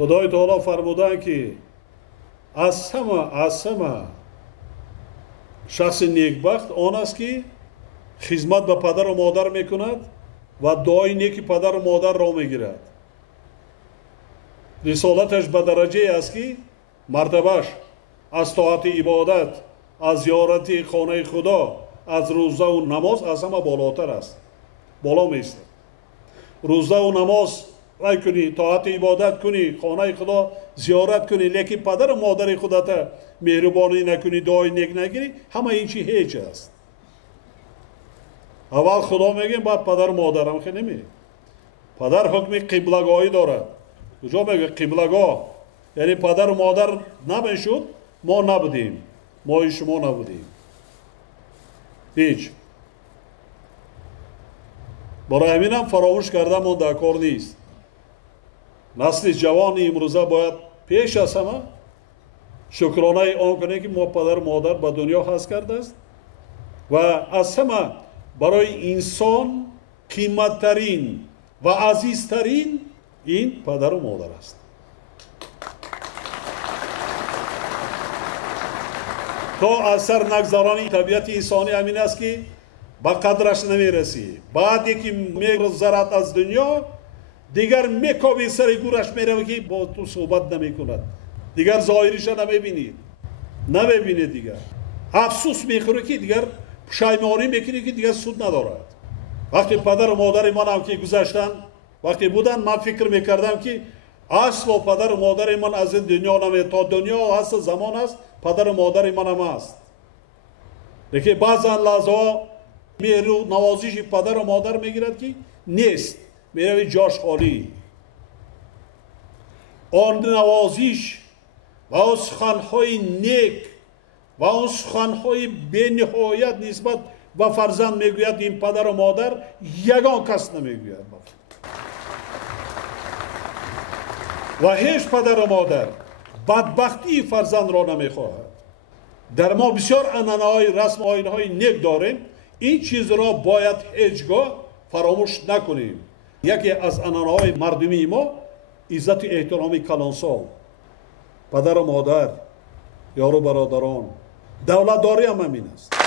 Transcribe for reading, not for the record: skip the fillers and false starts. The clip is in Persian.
خدای تعالی فرمودن که از همه شخص نیکبخت آن است که خدمت به پدر و مادر میکند و دعای نیک پدر و مادر را میگیرد. رسالتش به درجه است که مرتبهش از طاعت عبادت، از زیارت خانه خدا، از روزه و نماز از همه بالاتر است. بالا میستد. روزه و نماز رای کنی، طاعت عبادت کنی، خانه خدا زیارت کنی، لیکن پدر و مادر خودت مهربانی نکنی، دعای نیک نگیری، همه این چی هیچ است. اول خدا میگیم بعد پدر و مادرم خیلی نمی. پدر حکم قبلگاهی دارد. کجا میگه قبلگاه؟ یعنی پدر و مادر نمیشد ما نبودیم، ما شما نبودیم. هیچ. برای همین هم فراموش کرده من در کار نیست. نسل جوان امروزه باید پیش از همه شکرانه آن کنه که ما پدر و مادر به دنیا هست کرده است و از همه برای انسان قیمتترین و عزیزترین این پدر و مادر است. تا اثر نگذرانی طبیعت انسانی همین است که به قدرش نمیرسی. بعدی که میگذرد از دنیا دیگر میکوبی سر گورش میره که با تو صحبت نمیکند، دیگر ظاهرش نمیبینی دیگر. افسوس میخوری که دیگر پشیمانی میکنی که دیگر سود ندارد. وقتی پدر و مادر من هم که گذشتن، وقتی بودن من فکر میکردم که اصلا پدر و مادر من از این دنیا نمی، تا دنیا هست زمان است پدر و مادر من هم است. لیکن بعضا لحظه میرو نوازش پدر و مادر میگیرد که نیست، میروی جاش خالی. آن نوازش و آن سخنهای نیک و آن سخنهای بی نهایت نسبت به فرزند میگوید این پدر و مادر یگان کس نمیگوید. و هیچ پدر و مادر بدبختی فرزند را نمیخواهد. در ما بسیار عنعنه‌های رسم و آیین‌های نیک داریم. این چیز را باید هیچگاه فراموش نکنیم. یکی از عنعنه‌های مردمی ما عزت و احترام کلانسال، پدر و مادر، یار و برادران. دولتداری هم همین است.